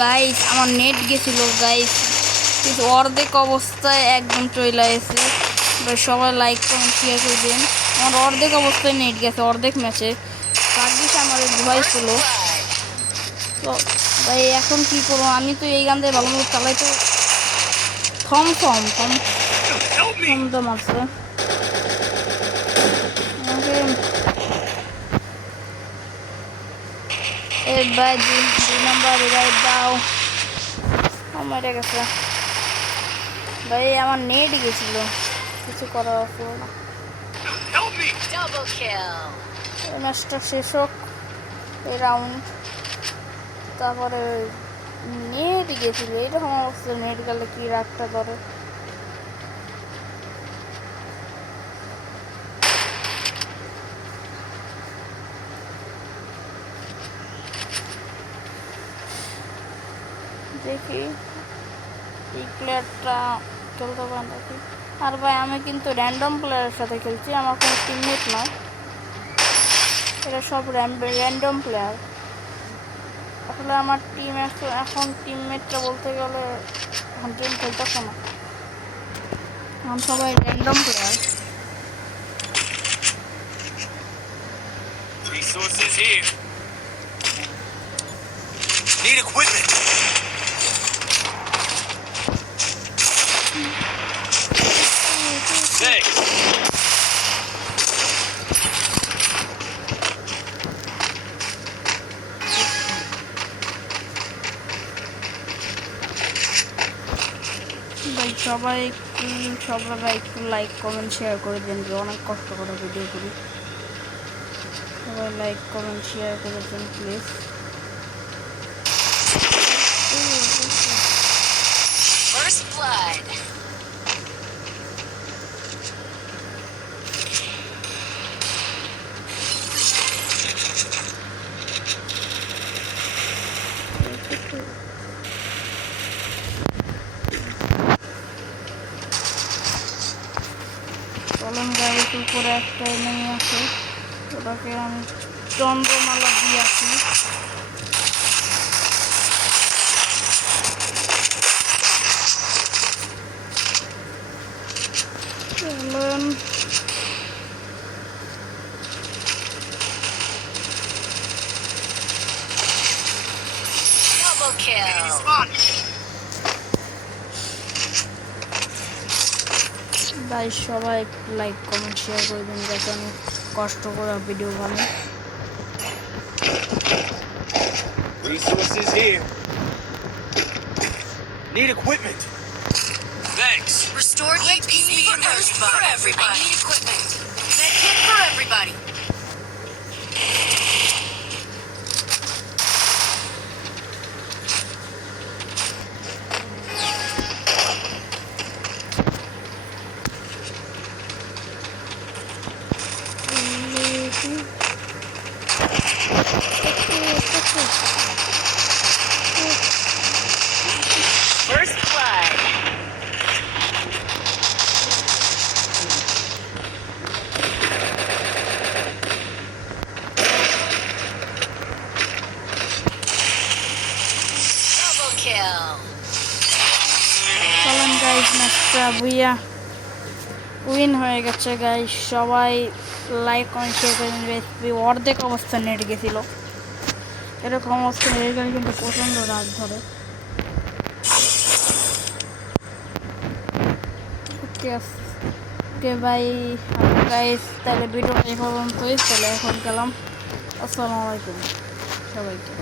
গাইস আমার নেট গেছিল গাইস, কিন্তু অর্ধেক অবস্থায় একদম চলে এসে সবাই লাইক কমেন্ট শেয়ার করে দিন। আমার অর্ধেক অবস্থায় নেট গেছে, অর্ধেক ম্যাচে ভাগ্যিস আমার ভয় ছিল। তো ভাই এখন কি করবো, আমি তো এই গান দিয়ে ভালো মতো চালাই। তো থম থম থম থম দম আছে আমাকে। ভাই 2 নম্বর রিভাইভ দাও। মেরে গেছে ভাই, আমার নেট গেছিল, কিছু করার ছিল না। এই ম্যাচটা শেষ হোক, এই রাউন্ড, তারপরে নেট গেছিল। এইরকম অবস্থা, নেট গেলে কি রাখতে ধরে। দেখি এই প্লেয়ারটা খেলতে পারেন নাকি। আর ভাই আমি কিন্তু র্যান্ডম প্লেয়ারের সাথে খেলছি, আমার কোনো টিমমেট নয়, এটা সব র্যান্ডম প্লেয়ার। আসলে আমার টিম এখন টিমমেটটা বলতে গেলে এখন টিম খেলতেছে না, এখন সবাই random player. Resources here. Need equipment. Thanks. ভাই সবাই একটু লাইক কমেন্ট শেয়ার করে দেন, অনেক কষ্ট করে ভিডিও করি। সবাই লাইক কমেন্ট শেয়ার করে দেন প্লিজ। First blood. চলুন গাড়ির উপরে একটা এনিমি আছে, ওটাকে আমি চন্দ্রমালা দিয়ে আসি। চলুন Double kill. Enemy spot. ভাই সবাই লাইক কমেন্ট শেয়ার করে দিন, যাতে আমি কষ্ট করে ভিডিও বানাই। Resources here. Need equipment. Thanks. Restored HP for everybody. I need equipment. Med kit for everybody. First blood. Double kill. চলুন গাইস, ম্যাচটা উইন হয়ে গেছে গাইস। সবাই লাইক কমেন্ট শেয়ার করে দিন। অর্ধেক অবস্থা নেট গেছিল, এরকম অবস্থা নেট গেলে কিন্তু প্রচণ্ড রাত ধরে। ওকে ভাই গাইস, তাহলে ভিডিওটা এই পর্যন্তই। তাহলে এখন গেলাম, আসসালামু আলাইকুম সবাইকে।